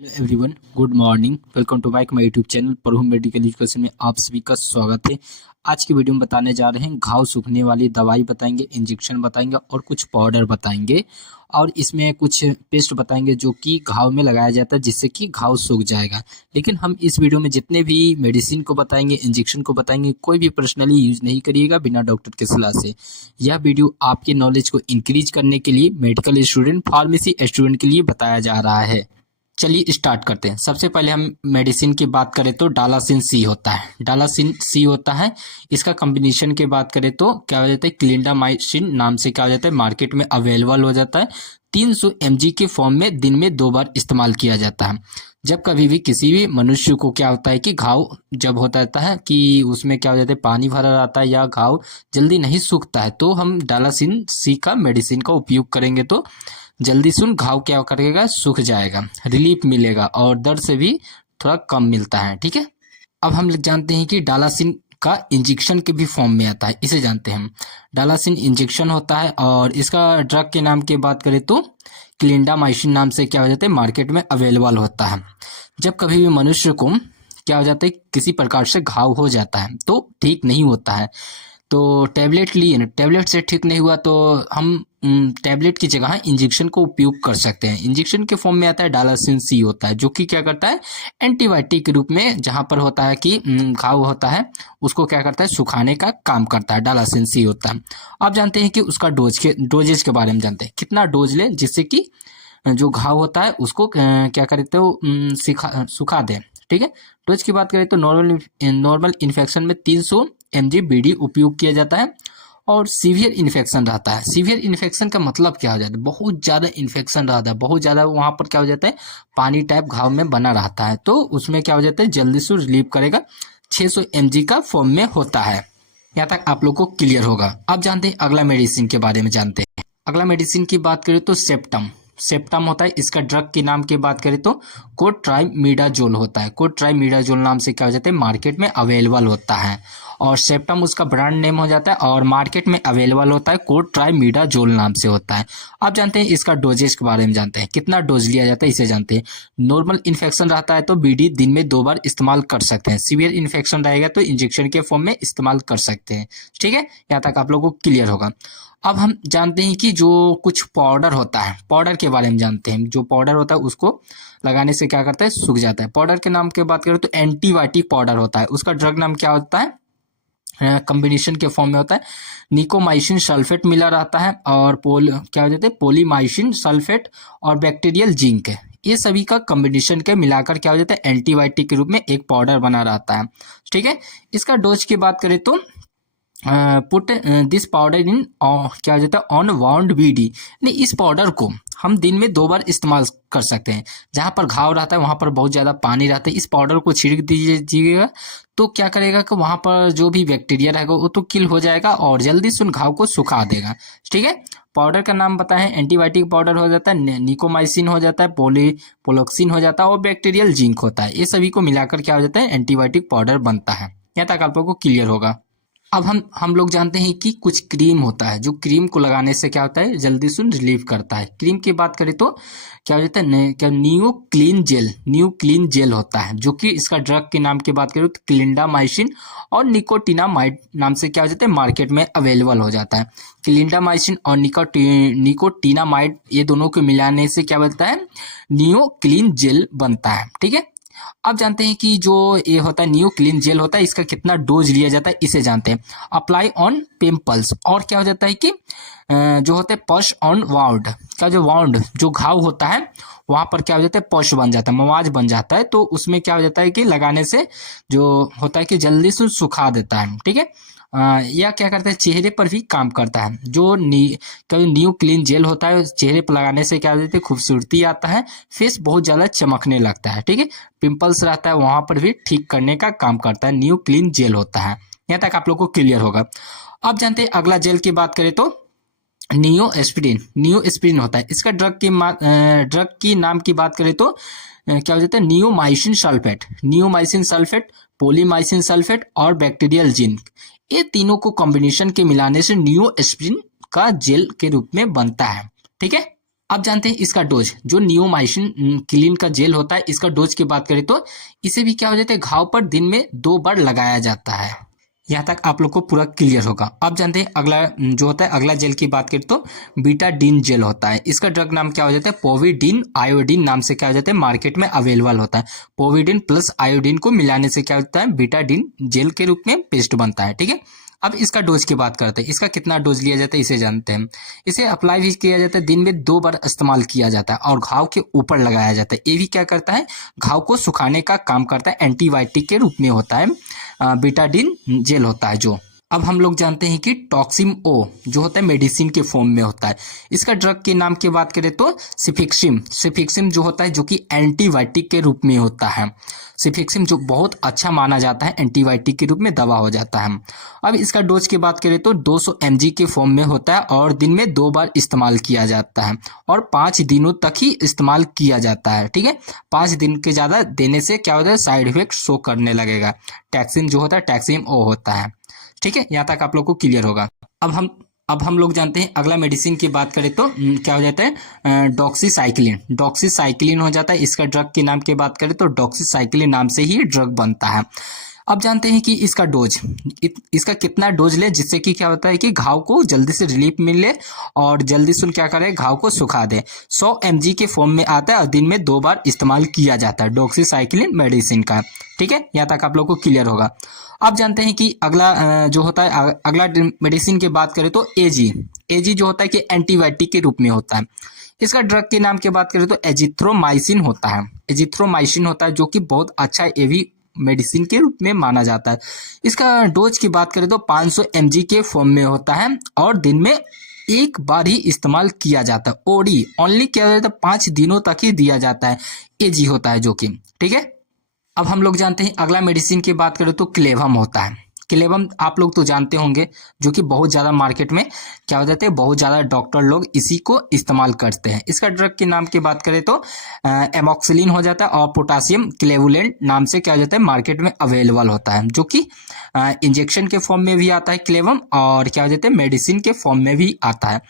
Hello everyone, good morning. Welcome to back my YouTube channel Prabhu medical education में आप सभी का स्वागत है। आज की वीडियो में बताने जा रहे हैं घाव सूखने वाली दवाई बताएंगे, इंजेक्शन बताएंगे और कुछ पाउडर बताएंगे और इसमें कुछ पेस्ट बताएंगे जो कि घाव में लगाया जाता है जिससे कि घाव सूख जाएगा। लेकिन हम इस वीडियो में जितने भी मेडिसिन को बताएंगे, इंजेक्शन को बताएंगे, कोई भी पर्सनली यूज नहीं करिएगा बिना डॉक्टर की सलाह से। यह वीडियो आपके नॉलेज को इंक्रीज करने के लिए मेडिकल स्टूडेंट, फार्मेसी स्टूडेंट के लिए बताया जा रहा है। चलिए स्टार्ट करते हैं। सबसे पहले हम मेडिसिन की बात करें तो डालासिन सी होता है। डालासिन सी होता है, इसका कॉम्बिनेशन की बात करें तो क्या हो जाता है, क्लिंडामाइसिन नाम से क्या हो जाता है, मार्केट में अवेलेबल हो जाता है। 300 mg के फॉर्म में दिन में 2 बार इस्तेमाल किया जाता है। जब कभी भी किसी भी मनुष्य को क्या होता है कि घाव जब होता रहता है कि उसमें क्या हो जाता है, पानी भरा रहता है या घाव जल्दी नहीं सूखता है, तो हम डालासिन सी का मेडिसिन का उपयोग करेंगे तो जल्दी सुन घाव क्या करेगा, सूख जाएगा, रिलीफ मिलेगा और दर्द से भी थोड़ा कम मिलता है। ठीक है, अब हम जानते हैं कि डालासिन का इंजेक्शन के भी फॉर्म में आता है, इसे जानते हैं हम। डालासिन इंजेक्शन होता है और इसका ड्रग के नाम की बात करें तो क्लिंडामाइसिन नाम से क्या हो जाता है, मार्केट में अवेलेबल होता है। जब कभी भी मनुष्य को क्या हो जाता है, किसी प्रकार से घाव हो जाता है तो ठीक नहीं होता है, तो टैबलेट लिए ना, टैबलेट से ठीक नहीं हुआ तो हम टैबलेट की जगह इंजेक्शन को उपयोग कर सकते हैं। इंजेक्शन के फॉर्म में आता है डालासिन सी होता है, जो कि क्या करता है, एंटीबायोटिक के रूप में जहां पर होता है कि घाव होता है उसको क्या करता है, सुखाने का काम करता है। डालासिन सी होता है। आप जानते हैं कि उसका डोजेज के बारे में जानते हैं, कितना डोज ले जिससे कि जो घाव होता है उसको क्या करते हो, सुखा दें। ठीक है, डोज की बात करें तो नॉर्मल इन्फेक्शन में 300 mg बीडी उपयोग किया जाता है। और सीवियर इन्फेक्शन रहता है। सीवियर इन्फेक्शन का मतलब क्या हो जाता है, बहुत ज़्यादा इन्फेक्शन रहता है, बहुत ज़्यादा वहाँ पर क्या हो जाता है, पानी टाइप घाव में बना रहता है, तो उसमें क्या हो जाता है, जल्दी से रिलीव करेगा। 600 mg का फॉर्म में होता है। यहाँ तक आप लोग को क्लियर होगा। अब जानते हैं अगला मेडिसिन के बारे में जानते हैं। अगला मेडिसिन की बात करें तो सेप्टम सेप्टम होता है। इसका ड्रग के नाम की बात करें तो कोट्राइमीडाजोल होता है। कोट्राइमीडाजोल नाम से क्या हो जाता है, मार्केट में अवेलेबल होता है और सेप्टम उसका ब्रांड नेम हो जाता है और मार्केट में अवेलेबल होता है कोट्राइमीडाजोल नाम से होता है। आप जानते हैं इसका डोजेज के बारे में जानते हैं, कितना डोज लिया जाता है इसे जानते हैं। नॉर्मल इन्फेक्शन रहता है तो बीडी दिन में 2 बार इस्तेमाल कर सकते हैं। सीवियर इन्फेक्शन रहेगा तो इंजेक्शन के फॉर्म में इस्तेमाल कर सकते हैं। ठीक है, यहाँ तक आप लोगों को क्लियर होगा। अब हम जानते हैं कि जो कुछ पाउडर होता है, पाउडर के बारे में जानते हैं। जो पाउडर होता है उसको लगाने से क्या करता है, सूख जाता है। पाउडर के नाम की बात करें तो एंटीबायोटिक पाउडर होता है। उसका ड्रग नाम क्या होता है, कॉम्बिनेशन के फॉर्म में होता है। निकोमाइसिन सल्फेट मिला रहता है और क्या हो जाता है, पोलीमाइसिन सल्फेट और बैक्टीरियल जिंक है। ये सभी का कॉम्बिनेशन के मिलाकर क्या हो जाता है, एंटीबायोटिक के रूप में एक पाउडर बना रहता है। ठीक है, इसका डोज की बात करें तो पुट दिस पाउडर इन क्या हो जाता है, ऑन वाउंड बीडी। नहीं, इस पाउडर को हम दिन में 2 बार इस्तेमाल कर सकते हैं। जहां पर घाव रहता है वहां पर बहुत ज्यादा पानी रहता है, इस पाउडर को छिड़क दीजिएगा तो क्या करेगा कि वहां पर जो भी बैक्टीरिया रहेगा वो तो किल हो जाएगा और जल्दी से उन घाव को सुखा देगा। ठीक है, पाउडर का नाम पता है, एंटीबायोटिक पाउडर हो जाता है, निकोमाइसिन हो जाता है, पोलोक्सिन हो जाता है और बैक्टीरियल जिंक होता है। ये सभी को मिलाकर क्या हो जाता है, एंटीबायोटिक पाउडर बनता है। यहाँ तक आप लोगों को क्लियर होगा। अब हम लोग जानते हैं कि कुछ क्रीम होता है, जो क्रीम को लगाने से क्या होता है, जल्दी से रिलीफ करता है। क्रीम की बात करें तो क्या हो जाता है, क्या न्यू क्लीन जेल होता है, जो कि इसका ड्रग के नाम की बात करें तो क्लिंडामाइसिन और निकोटिनामाइड नाम से क्या हो जाता है, मार्केट में अवेलेबल हो जाता है। क्लिंडामाइसिन और निकोटिनामाइड ये दोनों को मिलाने से क्या बनता है, न्यू क्लीन जेल बनता है। ठीक है, अब जानते हैं कि जो ये होता है न्यू क्लीन जेल होता है, इसका कितना डोज लिया जाता है इसे जानते हैं। अप्लाई ऑन पिंपल्स, और क्या हो जाता है कि जो होता है पश ऑन वाउंड, का जो वाउंड जो घाव होता है वहां पर क्या हो जाता है, पश बन जाता है, मवाज बन जाता है, तो उसमें क्या हो जाता है कि लगाने से जो होता है कि जल्दी से सुखा देता है। ठीक है, या क्या करता है, चेहरे पर भी काम करता है। जो न्यू क्लीन जेल होता है चेहरे पर लगाने से क्या होता है, खूबसूरती आता है, फेस बहुत ज़्यादा चमकने लगता है। ठीक है, पिंपल्स रहता है वहां पर भी ठीक करने का काम करता है, न्यू क्लीन जेल होता है। यहाँ तक आप लोग को क्लियर होगा। अब जानते हैं अगला जेल की बात करें तो नियोस्पिरिन होता है। इसका ड्रग की नाम की बात करें तो क्या हो जाता है, नियोमाइसिन सल्फेट, पोलीमाइसिन सल्फेट और बैक्टीरियल जिंक, ये तीनों को कॉम्बिनेशन के मिलाने से नियोस्पिरिन का जेल के रूप में बनता है। ठीक है, अब जानते हैं इसका डोज, जो नियोमाइसिन क्लीन का जेल होता है, इसका डोज की बात करें तो इसे भी क्या हो जाता है, घाव पर दिन में 2 बार लगाया जाता है। यहाँ तक आप लोग को पूरा क्लियर होगा। अब जानते हैं अगला जो होता है, अगला जेल की बात करें तो बीटाडीन जेल होता है। इसका ड्रग नाम क्या हो जाता है, पोविडीन आयोडीन नाम से क्या हो जाता है, मार्केट में अवेलेबल होता है। पोविडीन प्लस आयोडीन को मिलाने से क्या होता है, बीटाडीन जेल के रूप में पेस्ट बनता है। ठीक है, अब इसका डोज की बात करते हैं, इसका कितना डोज लिया जाता है इसे जानते हैं। इसे अप्लाई भी किया जाता है, दिन में 2 बार इस्तेमाल किया जाता है और घाव के ऊपर लगाया जाता है। ये भी क्या करता है, घाव को सुखाने का काम करता है, एंटीबायोटिक के रूप में होता है, बीटाडीन जेल होता है जो। अब हम लोग जानते हैं कि टॉक्सिम ओ जो होता है मेडिसिन के फॉर्म में होता है। इसका ड्रग के नाम की बात करें तो सिफिक्सिम जो होता है, जो कि एंटीबायोटिक के रूप में होता है। सिफिक्सिम जो बहुत अच्छा माना जाता है, एंटीबायोटिक के रूप में दवा हो जाता है। अब इसका डोज की बात करें तो 200 mg के फॉर्म में होता है और दिन में 2 बार इस्तेमाल किया जाता है और 5 दिनों तक ही इस्तेमाल किया जाता है। ठीक है, 5 दिन के ज़्यादा देने से क्या होता है, साइड इफेक्ट शो करने लगेगा। टैक्सिम जो होता है, टैक्सिम ओ होता है। ठीक है, यहाँ तक आप लोग को क्लियर होगा। अब हम लोग जानते हैं अगला मेडिसिन की बात करें तो क्या हो जाता है, डॉक्सीसाइक्लिन हो जाता है। इसका ड्रग के नाम की बात करें तो डॉक्सीसाइक्लिन नाम से ही ड्रग बनता है। अब जानते हैं कि इसका डोज, इसका कितना डोज ले जिससे कि क्या होता है कि घाव को जल्दी से रिलीफ मिले और जल्दी से क्या करे, घाव को सुखा दे। 100 mg के फॉर्म में आता है और दिन में 2 बार इस्तेमाल किया जाता है डॉक्सीसाइक्लिन मेडिसिन का। ठीक है, यहाँ तक आप लोग को क्लियर होगा। अब जानते हैं कि अगला जो होता है, अगला मेडिसिन की बात करें तो एजी जो होता है कि एंटीबायोटिक के रूप में होता है। इसका ड्रग के नाम की बात करें तो एजिथ्रोमाइसिन होता है, जो कि बहुत अच्छा है, ये भी मेडिसिन के रूप में माना जाता है। इसका डोज की बात करें तो 500 mg के फॉर्म में होता है और दिन में 1 बार ही इस्तेमाल किया जाता है। ओडी ओनली क्या जाता है, 5 दिनों तक ही दिया जाता है, एजी होता है जो कि। ठीक है, अब हम लोग जानते हैं अगला मेडिसिन की बात करें तो क्लेवम होता है। क्लेवम आप लोग तो जानते होंगे, जो कि बहुत ज़्यादा मार्केट में क्या हो जाते हैं, बहुत ज़्यादा डॉक्टर लोग इसी को इस्तेमाल करते हैं। इसका ड्रग के नाम की बात करें तो एमॉक्सिलिन हो जाता है और पोटासियम क्लेवुलेंट नाम से क्या हो जाता है, मार्केट में अवेलेबल होता है, जो कि इंजेक्शन के फॉर्म में भी आता है क्लेवम और क्या हो जाता है, मेडिसिन के फॉर्म में भी आता है।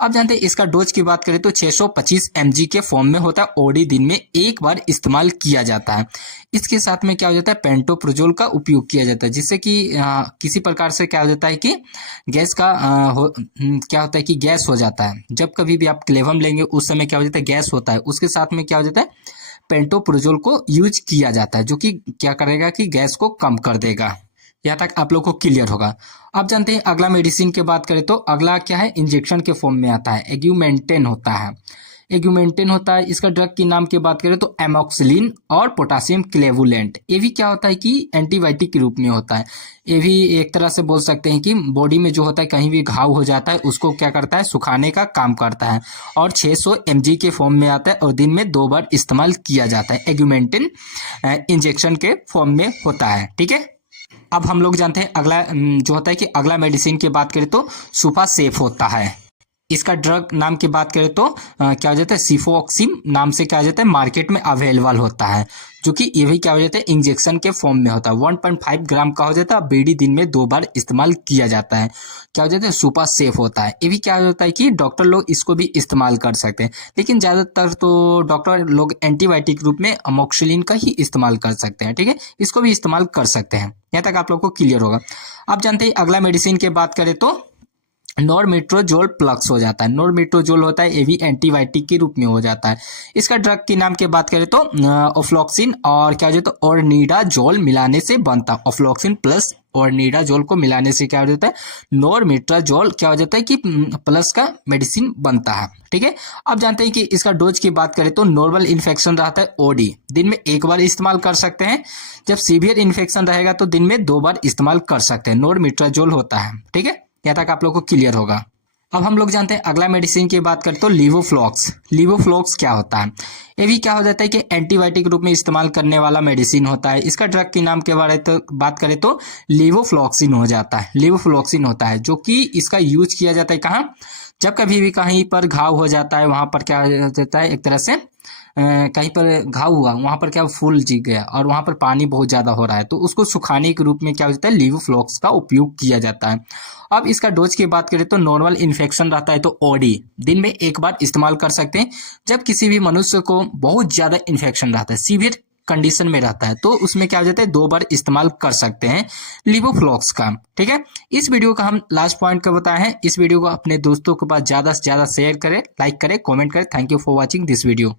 अब जानते हैं इसका डोज की बात करें तो 625 mg के फॉर्म में होता है। ओडी दिन में 1 बार इस्तेमाल किया जाता है। इसके साथ में क्या हो जाता है, पेंटोप्रोजोल का उपयोग किया जाता है, जिससे कि किसी प्रकार से क्या हो जाता है कि गैस का क्या होता है कि गैस हो जाता है। जब कभी भी आप क्लेवम लेंगे उस समय क्या हो जाता है, गैस होता है। उसके साथ में क्या हो जाता है, पेंटोप्रोजोल को यूज किया जाता है, जो कि क्या करेगा कि गैस को कम कर देगा। यहाँ तक आप लोग को क्लियर होगा। अब जानते हैं अगला मेडिसिन की बात करें तो अगला क्या है, इंजेक्शन के फॉर्म में आता है, एग्यूमेंटेन होता है। इसका ड्रग की नाम की बात करें तो एमॉक्सिलिन और पोटासियम क्लेवुलेंट। ये भी क्या होता है कि एंटीबायोटिक के रूप में होता है। ये भी एक तरह से बोल सकते हैं कि बॉडी में जो होता है, कहीं भी घाव हो जाता है उसको क्या करता है, सुखाने का काम करता है और 600 mg के फॉर्म में आता है और दिन में 2 बार इस्तेमाल किया जाता है। एग्यूमेंटेन इंजेक्शन के फॉर्म में होता है। ठीक है, अब हम लोग जानते हैं अगला जो होता है कि अगला मेडिसिन की बात करें तो सुपा सेफ होता है। इसका ड्रग नाम की बात करें तो क्या हो जाता है, सिफोक्सिम नाम से क्या हो जाता है, मार्केट में अवेलेबल होता है, जो कि ये भी क्या हो जाता है, इंजेक्शन के फॉर्म में होता है। 1.5 ग्राम का हो जाता है, बीडी दिन में 2 बार इस्तेमाल किया जाता है। क्या हो जाता है, सुपर सेफ होता है। ये भी क्या होता है कि डॉक्टर लोग इसको भी इस्तेमाल कर सकते हैं, लेकिन ज़्यादातर तो डॉक्टर लोग एंटीबायोटिक रूप में अमोक्सिलिन का ही इस्तेमाल कर सकते हैं। ठीक है, इसको भी इस्तेमाल कर सकते हैं। यहाँ तक आप लोग को क्लियर होगा। आप जानते हैं अगला मेडिसिन की बात करें तो नॉर्मेट्रोजोल प्लस हो जाता है। नॉर्मेट्रोजोल होता है, ये भी एंटीबायोटिक के रूप में हो जाता है। इसका ड्रग की नाम की बात करें तो ऑफ्लॉक्सिन और क्या हो जाता है, ऑर्निडाजोल मिलाने से बनता है। ऑफ्लॉक्सिन प्लस ऑर्निडाजोल को मिलाने से क्या हो जाता है, नॉर्मेट्रोजोल क्या हो जाता है कि प्लस का मेडिसिन बनता है। ठीक है, अब जानते हैं कि इसका डोज की बात करें तो नॉर्मल इन्फेक्शन रहता है, ओडी दिन में 1 बार इस्तेमाल कर सकते हैं। जब सीवियर इन्फेक्शन रहेगा तो दिन में 2 बार इस्तेमाल कर सकते हैं। नॉर्मेट्रोजोल होता है। ठीक है, यहाँ तक आप लोग को क्लियर होगा। अब हम लोग जानते हैं अगला मेडिसिन की बात करें तो लीवोफ्लॉक्स क्या होता है। ये भी क्या हो जाता है कि एंटीबायोटिक रूप में इस्तेमाल करने वाला मेडिसिन होता है। इसका ड्रग के नाम के बारे में बात करें तो लीवोफ्लॉक्सिन होता है, जो कि इसका यूज किया जाता है कहाँ, जब कभी भी कहीं पर घाव हो जाता है वहां पर क्या हो जाता है, एक तरह से कहीं पर घाव हुआ, वहां पर क्या फूल जी गया और वहां पर पानी बहुत ज्यादा हो रहा है, तो उसको सुखाने के रूप में क्या होता है, लीवोफ्लॉक्स का उपयोग किया जाता है। अब इसका डोज की बात करें तो नॉर्मल इन्फेक्शन रहता है तो ओडी दिन में एक बार इस्तेमाल कर सकते हैं। जब किसी भी मनुष्य को बहुत ज्यादा इन्फेक्शन रहता है, सीवियर कंडीशन में रहता है, तो उसमें क्या हो जाता है, 2 बार इस्तेमाल कर सकते हैं लिवोफ्लॉक्स का। ठीक है, इस वीडियो का हम लास्ट पॉइंट का बताए हैं। इस वीडियो को अपने दोस्तों के पास ज्यादा से ज्यादा शेयर करें, लाइक करें, कमेंट करें। Thank you for watching this video.